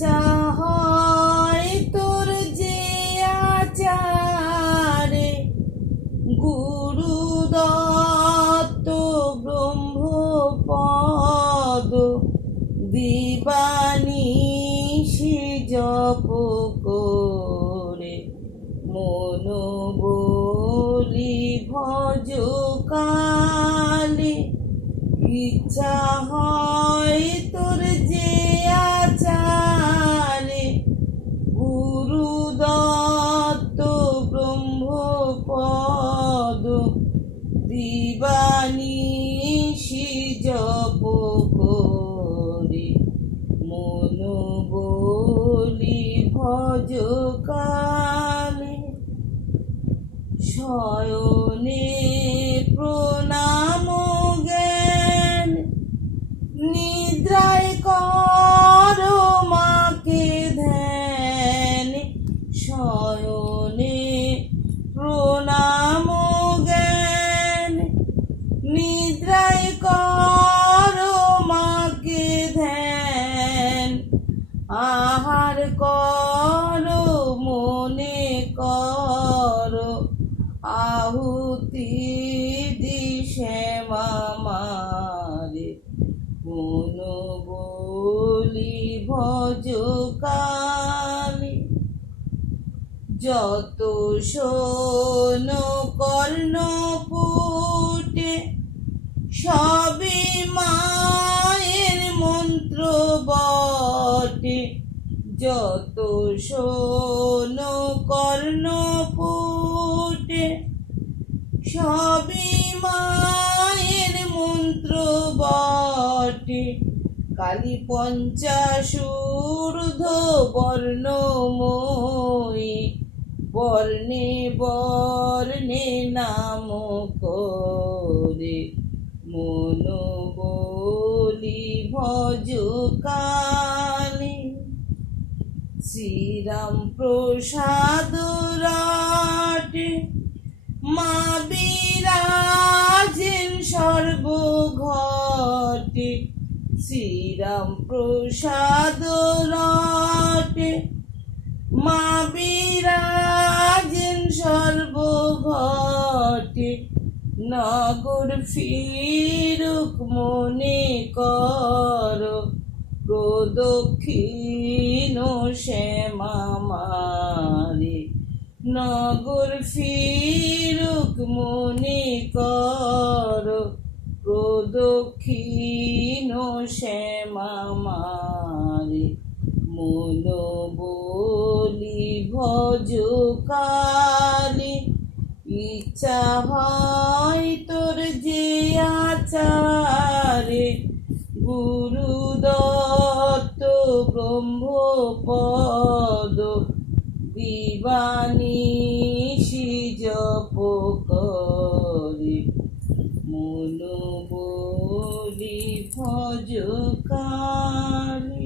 ইচ্ছা হয় তোর যে আচারে গুরু দত্ত ব্রহ্মপদ দিবানিশি জপ করে মন বলি ভজ কালে। ইচ্ছা হয় তোর যে আচারে গুরু দত্ত ব্রহ্মপদ দিবানিশি জপ করে মন বলি ভজ কালে। শয়নে প্রণাম জ্ঞান নিদ্রায় কর মাকে ধ্যান। শয়নে প্রণাম জ্ঞান নিদ্রায় কর মাকে ধ্যান। আহার কর মনে কর আহুতি দিশে মামারে মন বলি ভজ কালে। যত শোন কর্ণপুটে সবই মায়ের মন্ত্র বটে। যত শোন কর্ণপুটে সবই মায়ের মন্ত্র বটে। কালী পঞ্চাশূর্ধ্ব বর্ণময়ী বর্ণে বর্ণে নাম করে মন বলি ভজ কালে। শ্রীরাম প্রসাদ রাটে মা বিরাজেন সর্বঘটে। শ্রীরাম প্রসাদ রাটে মা বিরাজেন সর্বঘটে। নগর ফিরুক মনে কর প্রদক্ষিণ শ্যামা মারে। নগর ফিরুক মনে কর প্রদক্ষিণ শ্যামা মারে মন বলি ভজ কালে। ইচ্ছা হয় তোর যে আচারে গুরু দত্ত ব্রহ্মপদ দিবানিশি জপ করে মন বলি ভজ কালে।